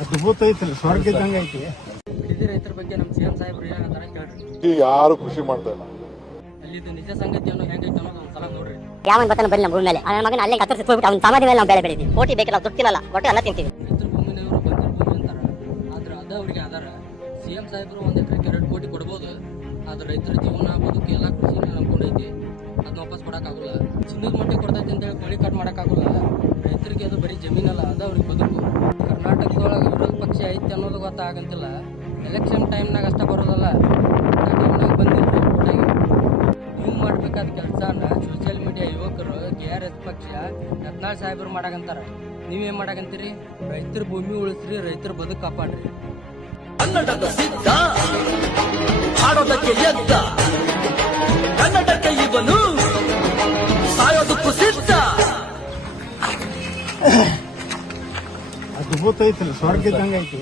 ಅದ್ಭುತ ಐತ್ರಿ, ಸ್ವರ್ಗ ಇದ್ದಂಗೆ ಐತಿ. ಬಿಡಿದಿ ರೈತರ ಬಗ್ಗೆ ನಮ್ಮ ಸಿಎಂ ಸಾಹೇಬ್ರು ಏನಂತಾರ ಕೇಳ್ರಿ. ಯಾರು ಖುಷಿ ಮಾಡ್ತಾ ಇಲ್ಲ. ಅಲ್ಲಿದ್ದು ನಿಜ ಸಂಗತಿ ಅನ್ನೋ ಹೆಂಗೈತೆ ಅನ್ನೋದು ಒಂದ್ಸಲ ನೋಡ್ರಿ. ಯಾವನ್ ಬರ್ತಾನೆ ಬರಲಿ ನಮ್ಮ ಮೇಲೆ ನನ್ನ ಮಗನ ಅಲ್ಲೇ ಕತ್ತರಿಸಿ ಹೋಗ್ಬಿಟ್ಟು ಅವ್ನ ಸಮಾಧಿ ಮೇಲೆ ನಾವು ಬೆಳೆ ಬೆಳಿತೀವಿ. ಕೋಟಿ ಬೇಕಿಲ್ಲ, ದುಡ್ಡಿಲ್ಲ, ಒಟ್ಟು ಎಲ್ಲ ತಿಂತೀವಿ. ರೈತರ ಭೂಮಿನವರು ಬಂದಿರ ಭೂಮಿ ಅಂತಾರ, ಆದ್ರೆ ಅದ ಅವ್ರಿಗೆ ಆಧಾರ. ಸಿಎಂ ಸಾಹೇಬ್ರು 1 ಎಕರೆಗೆ 2 ಕೋಟಿ ಕೊಡ್ಬೋದು, ಆದ್ರೆ ರೈತರ ಜೀವನ ಬದುಕು ಎಲ್ಲ ಕೃಷಿನ ನಂಬ್ಕೊಂಡೈತಿ. ಅದನ್ನ ವಾಪಸ್ ಕೊಡಕ್ಕಾಗಲ್ಲ. ಚಿನ್ನದ ಮಟ್ಟಿ ಕೊಡ್ತೈತಿ ಅಂತೇಳಿ ಕೋಳಿ ಕಟ್ ಮಾಡೋಕ್ಕಾಗಲ್ಲ. ರೈತರಿಗೆ ಅದು ಬರೀ ಜಮೀನಲ್ಲ, ಅದ ಅವ್ರಿಗೆ ಬದುಕು. ಕರ್ನಾಟಕದೊಳಗೆ ವಿರೋಧ ಪಕ್ಷ ಐತಿ ಅನ್ನೋದು ಗೊತ್ತಾಗಂತಿಲ್ಲ. ಎಲೆಕ್ಷನ್ ಟೈಮ್ನಾಗ ಅಷ್ಟ ಬರೋದಲ್ಲ, ಟೈಮ್ನಾಗ ಬಂದಿರ್ರಿ ಒಟ್ಟಾಗಿ. ನೀವು ಮಾಡಬೇಕಾದ ಕೆಲಸನ ಸೋಷಿಯಲ್ ಮೀಡಿಯಾ ಯುವಕರು KRS ಪಕ್ಷ ಯತ್ನಾಳ್ ಸಾಹೇಬರು ಮಾಡಾಕಂತಾರ. ನೀವೇನ್ ಮಾಡಾಕಂತೀರಿ? ರೈತರ ಭೂಮಿ ಉಳಿಸ್ರಿ, ರೈತರ ಬದುಕು ಕಾಪಾಡ್ರಿ. ಕನ್ನಡದ ಸಿದ್ಧ ಹಾಡೋದಕ್ಕೆ ಎದ್ದ, ಕನ್ನಡಕ್ಕೆ ಇವನು ಸಾಯೋದಕ್ಕೂ ಸಿದ್ಧ. ಅದ್ಭುತ ಐತ್ರಿ, ಸ್ವರ್ಗ ಇದ್ದಂಗೆ ಐತಿ.